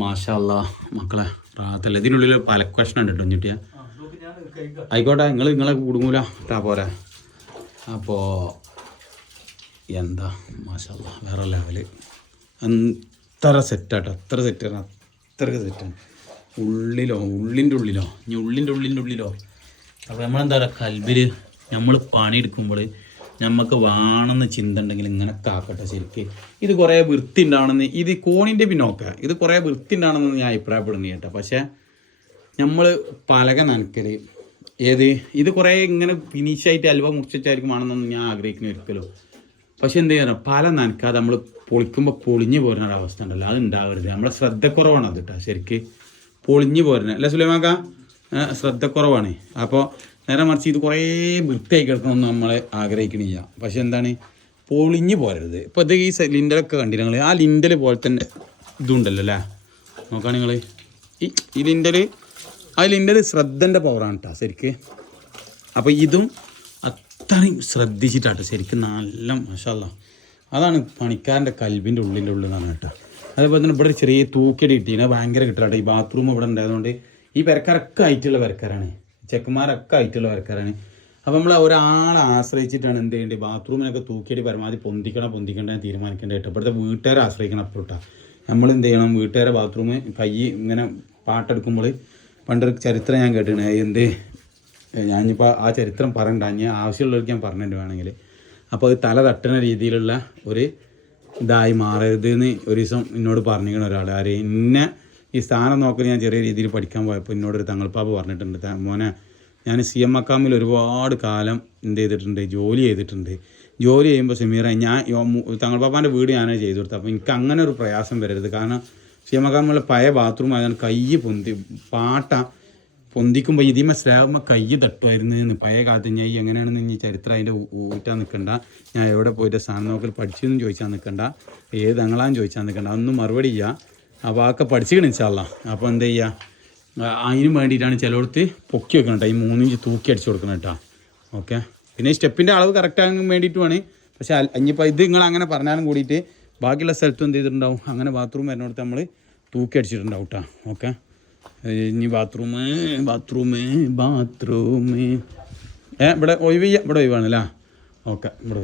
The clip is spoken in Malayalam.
മാഷാ അല്ലാ മക്കളെ റാത്തല്ല. ഇതിനുള്ളിൽ പലക്വഷ്ണം ഉണ്ട് കേട്ടോ ഞുട്ടിയ. ആയിക്കോട്ടെ, നിങ്ങളെ കുടുങ്ങൂല ഇട്ടാ പോരാ. അപ്പോൾ എന്താ മാഷാ അല്ലാ വേറെ ലെവല്. അത്ര സെറ്റാട്ടോ, അത്ര സെറ്റാണ്, അത്രയ്ക്ക് സെറ്റാണ്. ഉള്ളിൻ്റെ ഉള്ളിലോ ഇനി ഉള്ളിൻ്റെ ഉള്ളിലോ. അപ്പോൾ നമ്മളെന്താ പറയുക, കൽബിൽ നമ്മൾ പണിയെടുക്കുമ്പോൾ നമുക്ക് വേണമെന്ന് ചിന്ത ഉണ്ടെങ്കിൽ ഇങ്ങനെ കാക്കട്ടെ. ശരിക്ക് ഇത് കുറേ വൃത്തി ഉണ്ടാവണമെന്ന്, ഇത് കോണിൻ്റെ പിന്നോക്ക ഇത് കുറേ വൃത്തി ഉണ്ടാവണമെന്ന് ഞാൻ അഭിപ്രായപ്പെടുന്നു കേട്ടോ. പക്ഷേ നമ്മൾ പലക നനക്കൽ ഇത് കുറേ ഇങ്ങനെ ഫിനിഷായിട്ട് അൽവ മുറിച്ചായിരിക്കും വേണമെന്നൊന്നും ഞാൻ ആഗ്രഹിക്കുന്ന ഒരിക്കലും. പക്ഷെ എന്ത് ചെയ്യണം, പല നനക്കാതെ നമ്മൾ പൊളിക്കുമ്പോൾ പൊളിഞ്ഞു പോരുന്ന ഒരവസ്ഥ ഉണ്ടല്ലോ, അത് ഉണ്ടാവരുത്. നമ്മളെ ശ്രദ്ധക്കുറവാണ് അത് കേട്ടോ. ശരിക്ക് പൊളിഞ്ഞു പോരുന്നത് അല്ലേ സുലൈമാക്ക? ശ്രദ്ധക്കുറവാണ്. അപ്പോൾ നേരെ മറിച്ച് ഇത് കുറേ വൃത്തിയായി കിടക്കണമെന്ന് നമ്മൾ ആഗ്രഹിക്കണില്ല. പക്ഷെ എന്താണ്, പൊളിഞ്ഞു പോരരുത്. ഇപ്പോൾ ഇത് ഈ ലിൻഡലൊക്കെ കണ്ടില്ല നിങ്ങൾ, ആ ലിൻഡൽ പോലെ തന്നെ ഇതുണ്ടല്ലോ അല്ലേ, നോക്കുകയാണ് നിങ്ങൾ ഈ ലിൻഡൽ. ആ ലിൻഡൽ ശ്രദ്ധൻ്റെ പവറാണ് കേട്ടോ ശരിക്ക്. അപ്പോൾ ഇതും അത്രയും ശ്രദ്ധിച്ചിട്ടാട്ടോ ശരിക്കും നല്ല മാഷാ അല്ലാ. അതാണ് പണിക്കാരൻ്റെ കൽബിൻ്റെ ഉള്ളിൻ്റെ ഉള്ളിലാണ് കേട്ടോ. അതേപോലെ തന്നെ ഇവിടെ ചെറിയ തൂക്കടി കിട്ടിയിട്ട് ഭയങ്കര കിട്ടാട്ടോ. ഈ ബാത്റൂം ഇവിടെ ഉണ്ടായതുകൊണ്ട് ഈ പെരക്കാരൊക്കെ ആയിട്ടുള്ള പെരക്കാരാണ്, ചെക്കന്മാരൊക്കെ ആയിട്ടുള്ള പെരക്കാരാണ്. അപ്പോൾ നമ്മൾ ഒരാളെ ആശ്രയിച്ചിട്ടാണ് എന്ത് ചെയ്യേണ്ടത്, ബാത്റൂമിനൊക്കെ തൂക്കിയടി പരമാവധി പൊന്തിക്കണേ തീരുമാനിക്കേണ്ടത് കേട്ടോ. ഇവിടുത്തെ വീട്ടുകാരെ ആശ്രയിക്കണം അപ്പോൾ കേട്ടോ. നമ്മൾ എന്ത് ചെയ്യണം, വീട്ടുകാരെ ബാത്റൂം കൈ ഇങ്ങനെ പാട്ടെടുക്കുമ്പോൾ പണ്ടൊരു ചരിത്രം ഞാൻ കേട്ടിട്ടുണ്ട്. ഞാനിപ്പോൾ ആ ചരിത്രം പറയണ്ട, ഞാൻ ആവശ്യമുള്ളവർക്ക് ഞാൻ പറഞ്ഞിട്ട് വേണമെങ്കിൽ. അപ്പോൾ അത് തല തട്ടുന്ന രീതിയിലുള്ള ഒരു ഇതായി മാറരുത് എന്ന് ഒരു ദിവസം എന്നോട് പറഞ്ഞിരിക്കണം ഒരാൾ. ആര് ഇന്നെ ഈ സ്ഥാനം നോക്കൽ ഞാൻ ചെറിയ രീതിയിൽ പഠിക്കാൻ പോയപ്പോൾ എന്നോടൊരു തങ്ങൾപ്പാപ്പ പറഞ്ഞിട്ടുണ്ട്, മോനെ ഞാൻ CM മക്കാമിൽ ഒരുപാട് കാലം എന്ത് ചെയ്തിട്ടുണ്ട്, ജോലി ചെയ്തിട്ടുണ്ട്. ജോലി ചെയ്യുമ്പോൾ സമീറ ഞാൻ തങ്ങൾപ്പാപ്പാൻ്റെ വീട് ഞാനത് ചെയ്തു കൊടുത്തത്. അപ്പോൾ എനിക്ക് അങ്ങനെ ഒരു പ്രയാസം വരരുത്. കാരണം CM മക്കാമിലുള്ള പഴയ ബാത്റൂം ആയതാണ്. കൈ പൊന്തിക്കുമ്പോൾ ഇതിമ സ്ലാബുമ്പോൾ കൈ തട്ടുമായിരുന്നു പഴയ കാലത്ത്. ഞാൻ എങ്ങനെയാണെന്ന് ഇനി ചരിത്രം അതിൻ്റെ ഊറ്റാൻ നിൽക്കണ്ട, ഞാൻ എവിടെ പോയിട്ട് സ്ഥാനം നോക്കൽ പഠിച്ചെന്ന് ചോദിച്ചാൽ നിൽക്കണ്ട, ഏത് തങ്ങളാന്ന് ചോദിച്ചാൽ നിൽക്കണ്ട, അതൊന്നും മറുപടി ചെയ്യുക. അപ്പോൾ അതൊക്കെ പഠിച്ചിക്കണം ഇൻഷാ അല്ലാ. അപ്പോൾ എന്ത് ചെയ്യുക, അതിന് വേണ്ടിയിട്ടാണ് ചിലയിടത്ത് പൊക്കി വെക്കണം കേട്ടോ, ഈ 3 ഇഞ്ച് തൂക്കി അടിച്ചു കൊടുക്കണം കേട്ടോ. ഓക്കെ, പിന്നെ ഈ സ്റ്റെപ്പിൻ്റെ അളവ് കറക്റ്റാകാൻ വേണ്ടിയിട്ടുമാണ്. പക്ഷേ ഇനിയിപ്പോൾ ഇത് നിങ്ങൾ അങ്ങനെ പറഞ്ഞാലും കൂടിയിട്ട് ബാക്കിയുള്ള സ്ഥലത്തും എന്ത് ചെയ്തിട്ടുണ്ടാവും, അങ്ങനെ ബാത്റൂം വരുന്നിടത്ത് നമ്മൾ തൂക്കി അടിച്ചിട്ടുണ്ടാവും കേട്ടോ. ഓക്കെ, ഇനി ബാത്റൂം ഇവിടെ ഒഴിവാണല്ലേ. ഓക്കെ, ഇവിടെ